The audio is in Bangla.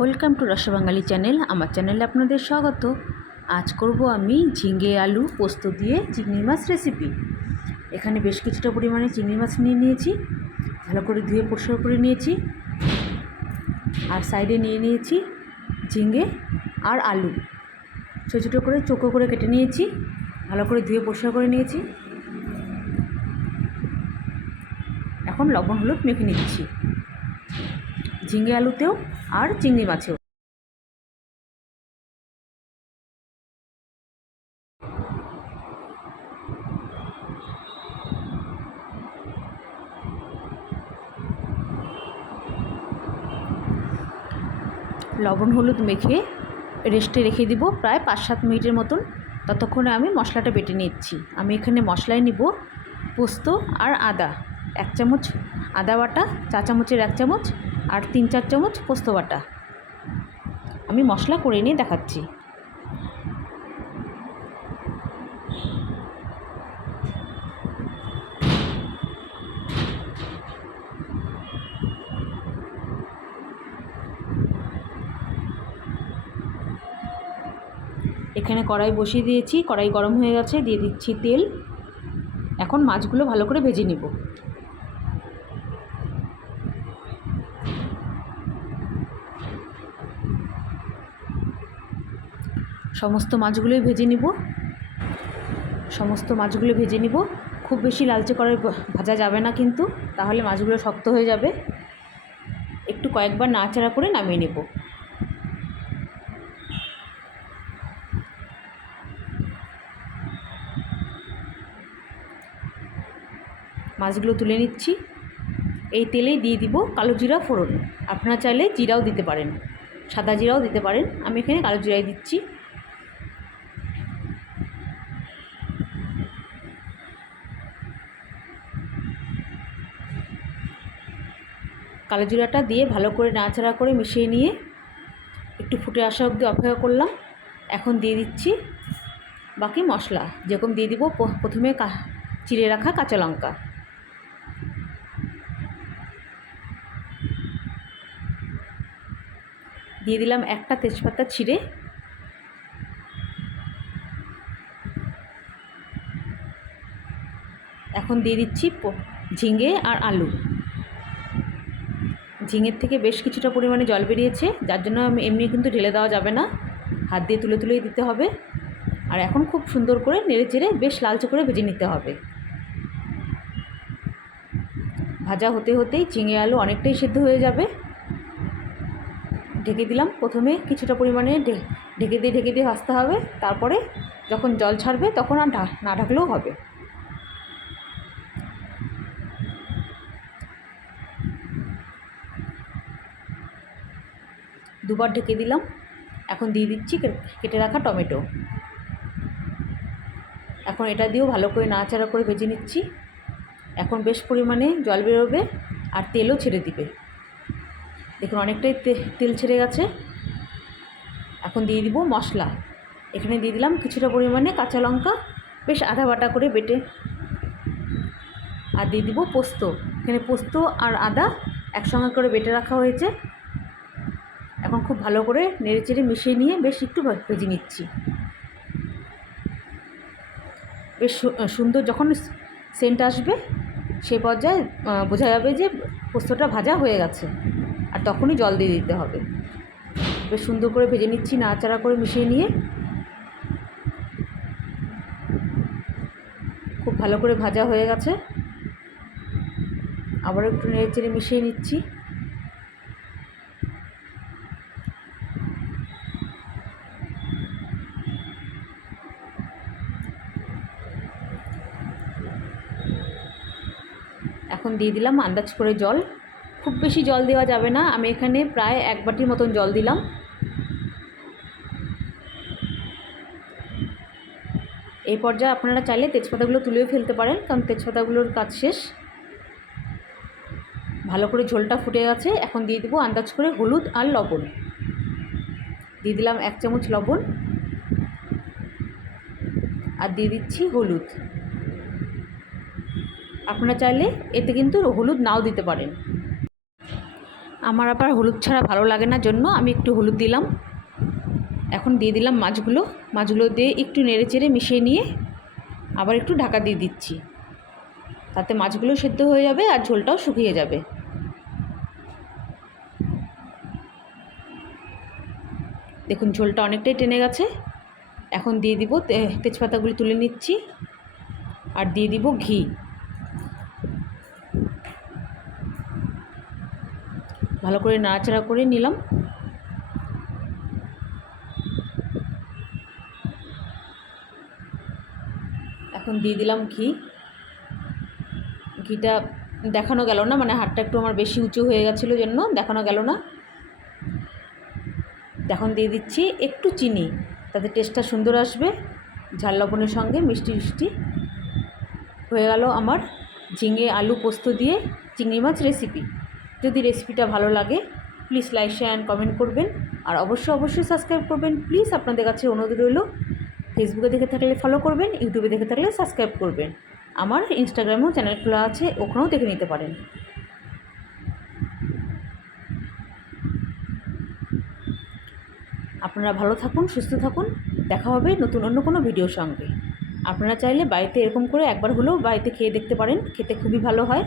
Welcome to রসবাঙালি channel. আমার চ্যানেলে আপনাদের স্বাগত। আজ করব আমি ঝিঙে আলু পোস্ত দিয়ে চিংড়ি মাছ রেসিপি। এখানে বেশ কিছুটা পরিমাণে চিংড়ি মাছ নিয়ে নিয়েছি, ভালো করে ধুয়ে পরিষ্কার করে নিয়েছি। আর সাইডে নিয়ে নিয়েছি ঝিঙে আর আলু, ছোটো ছোটো করে চোখো করে কেটে নিয়েছি, ভালো করে ধুয়ে পরিষ্কার করে নিয়েছি। এখন লবণ হলুদ মেখে নিচ্ছি ঝিঙে আলুতেও আর চিংড়ি মাছেও। লবণ হলুদ মেখে রেস্টে রেখে দিব প্রায় 5-7 মিনিটের মতন। ততক্ষণে আমি মশলাটা বেটে নিচ্ছি। আমি এখানে মশলায় নিব পোস্ত আর আদা, 1 চামচ আদা বাটা, চা চামচের 1 চামচ আর 3-4 চামচ পোস্ত বাটা। আমি মশলা করে নিয়ে দেখাচ্ছি। এখানে কড়াই বসিয়ে দিয়েছি, কড়াই গরম হয়ে গেছে, দিয়ে দিচ্ছি তেল। এখন মাছগুলো ভালো করে ভেজে নিব। সমস্ত মাছগুলোই ভেজে নিব। খুব বেশি লালচে করে ভাজা যাবে না কিন্তু, তাহলে মাছগুলো শক্ত হয়ে যাবে। একটু কয়েকবার নাড়াচাড়া করে নামিয়ে নেব। মাছগুলো তুলে নিচ্ছি। এই তেলেই দিয়ে দিব কালো জিরা ফোড়ন। আপনারা চাইলে জিরাও দিতে পারেন, সাদা জিরাও দিতে পারেন। আমি এখানে কালো জিরাই দিচ্ছি। কালো জিরাটা দিয়ে ভালো করে নাড়াচাড়া করে মিশিয়ে নিয়ে একটু ফুটে আসা অবধি অপেক্ষা করলাম। এখন দিয়ে দিচ্ছি বাকি মশলা। যেরকম দিয়ে দিব প্রথমে চিড়ে রাখা কাঁচা লঙ্কা, দিয়ে দিলাম একটা তেজপাতা ছিঁড়ে, এখন দিয়ে দিচ্ছি ঝিঙে আর আলু। ঝিঙের থেকে বেশ কিছুটা পরিমাণে জল বেরিয়েছে, যার জন্য আমি এমনি কিন্তু ঢেলে দেওয়া যাবে না, হাত দিয়ে তুলে তুলেই দিতে হবে। আর এখন খুব সুন্দর করে নেড়ে চেড়ে বেশ লালচে করে ভেজে নিতে হবে। ভাজা হতে হতেই ঝিঙে আলু অনেকটাই সেদ্ধ হয়ে যাবে। ঢেকে দিলাম। প্রথমে কিছুটা পরিমাণে ঢেকে দিয়ে ভাজতে হবে। তারপরে যখন জল ছাড়বে তখন আর না ঢাকলেও হবে। দুবার ঢেকে দিলাম। এখন দিয়ে দিচ্ছি কেটে রাখা টমেটো। এখন এটা দিয়েও ভালো করে নাড়াচাড়া করে ভেজে নিচ্ছি। এখন বেশ পরিমাণে জল বেরোবে আর তেলও ছেড়ে দিবে। দেখুন অনেকটাই তেল ছেড়ে গেছে। এখন দিয়ে দিব মশলা। এখানে দিয়ে দিলাম কিছুটা পরিমাণে কাঁচা লঙ্কা, বেশ আধা বাটা করে বেটে। আর দিয়ে দিব পোস্ত। এখানে পোস্ত আর আদা একসঙ্গে করে বেটে রাখা হয়েছে। এখন খুব ভালো করে নেড়ে চেড়ে মিশিয়ে নিয়ে বেশ একটু ভেজে নিচ্ছি। বেশ সুন্দর যখন সেন্ট আসবে সেই পর্যায়ে বোঝা যাবে যে পোস্তটা ভাজা হয়ে গেছে, আর তখনই জল দিয়ে দিতে হবে। বেশ সুন্দর করে ভেজে নিচ্ছি, নাড়াচাড়া করে মিশিয়ে নিয়ে। খুব ভালো করে ভাজা হয়ে গেছে। আবার একটু নেড়ে চেড়ে মিশিয়ে নিচ্ছি। এখন দিয়ে দিলাম আন্দাজ করে জল। খুব বেশি জল দেওয়া যাবে না। আমি এখানে প্রায় 1 বাটির মতন জল দিলাম। এই পর্যায়ে আপনারা চাইলে তেজপাতাগুলো তুলেও ফেলতে পারেন, কারণ তেজপাতাগুলোর কাজ শেষ। ভালো করে ঝোলটা ফুটে গেছে। এখন দিয়ে দেবো আন্দাজ করে হলুদ আর লবণ। দিয়ে দিলাম 1 চামচ লবণ, আর দিয়ে দিচ্ছি হলুদ। আপনারা চাইলে এতে কিন্তু হলুদ নাও দিতে পারেন। আমার আবার হলুদ ছাড়া ভালো লাগে না জন্য আমি একটু হলুদ দিলাম। এখন দিয়ে দিলাম মাছগুলো দিয়ে একটু নেড়ে চেড়ে মিশিয়ে নিয়ে আবার একটু ঢাকা দিয়ে দিচ্ছি, তাতে মাছগুলো সেদ্ধ হয়ে যাবে আর ঝোলটাও শুকিয়ে যাবে। দেখুন ঝোলটা অনেকটাই টেনে গেছে। এখন দিয়ে দিব তেজপাতাগুলি তুলে নিচ্ছি আর দিয়ে দিব ঘি। ভালো করে নাড়াচাড়া করে নিলাম। এখন দিয়ে দিলাম ঘিটা দেখানো গেল না, মানে হাতটা একটু আমার বেশি উঁচু হয়ে গেছিলো জন্য দেখানো গেল না। এখন দিয়ে দিচ্ছি একটু চিনি, তাতে টেস্টটা সুন্দর আসবে, ঝাল লবণের সঙ্গে মিষ্টি মিষ্টি। হয়ে গেল আমার ঝিঙে আলু পোস্ত দিয়ে চিংড়ি মাছ রেসিপি। যদি রেসিপিটা ভালো লাগে please like share and comment করবেন, আর অবশ্যই সাবস্ক্রাইব করবেন। প্লিজ আপনাদের কাছে অনুরোধ রইল, ফেসবুকে দেখে থাকলে ফলো করবেন, ইউটিউবে দেখে থাকলে সাবস্ক্রাইব করবেন। আমার ইনস্টাগ্রামেও চ্যানেল খোলা আছে, ওখানেও দেখে নিতে পারেন। আপনারা ভালো থাকুন, সুস্থ থাকুন, দেখা হবে নতুন অন্য কোনো ভিডিওর সঙ্গে। আপনারা চাইলে বাড়িতে এরকম করে একবার হলেও বাড়িতে খেয়ে দেখতে পারেন, খেতে খুবই ভালো হয়।